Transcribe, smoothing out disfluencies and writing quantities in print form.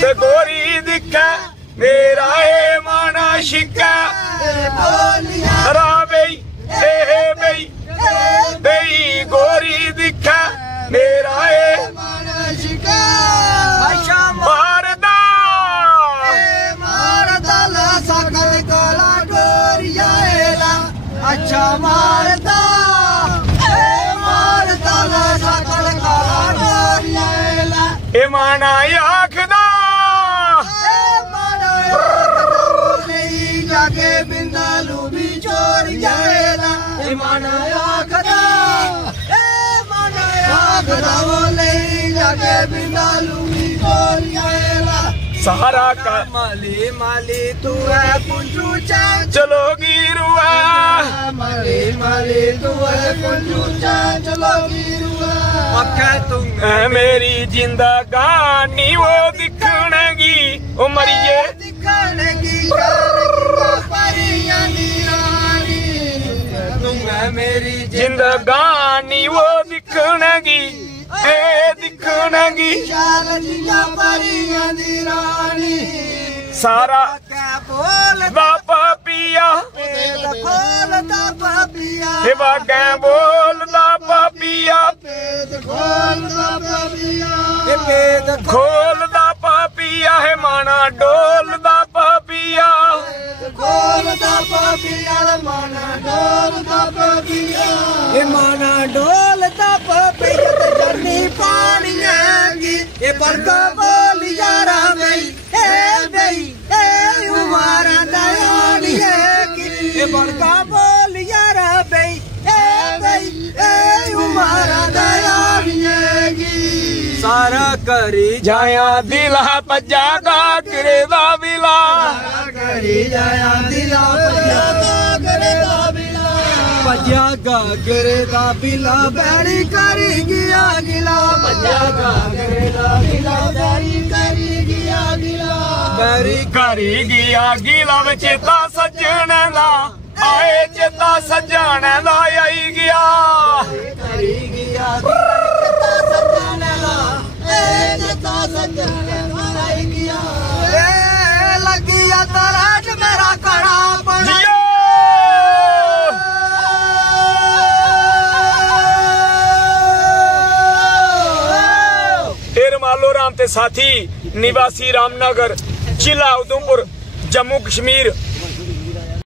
ते गोरी दिखा मेरा ए माना शिका रा बेई बेई बेई गोरी दिखा मेरा ए माना शिका मारदा ला सकल काला गोरिया एला अच्छा मारदा ला सकल काला गोरिया एला ए माना आखदा जाके बिंदालू भी छोड़ जाएला ए माना आखदा वो ले जाके बिंदालू भी छोड़ जाएला सहारा का माली माली तू है कुंजू चांद चलोगी रुआ माली माली तू है कुंजू चांद चलोगी रुआ अक्का तुम मेरी जिंदगानी वो दिखनेगी ओ मरिए दिखनेगी मेरी जिंदगानी वो दिखनेगी दिखनेगी सारा बोलदा पापिया बोलदा पापिया बोलदा पापिया खोलदा पापिया है माना डोलदा पापिया खोलदा पापिया माना डोलदा पापिया ए माना डोलदा पापिया ते जन्नी पानी आगी ए बड़का बोल यारा गई ए उमारा दयानी है कि ए बड़का बोल यारा गई ए उमारा दयानी है कि सारा करी जाया दिला पज्जा का करेदा बिला करी जाया दिला पज्जा का करेदा बिला बैरी करी गया गिला पज्जा का करेदा बिला बैरी करी गया गिला बैरी करी गया गिला में चेता सजन दा आए चेता सजन दा आई गया करी गया चेता सजन दा चेता सजन दा आई गया लगिया तराज मेरा कड़ा पड़ा राम ते साथी निवासी रामनगर जिला उधमपुर जम्मू कश्मीर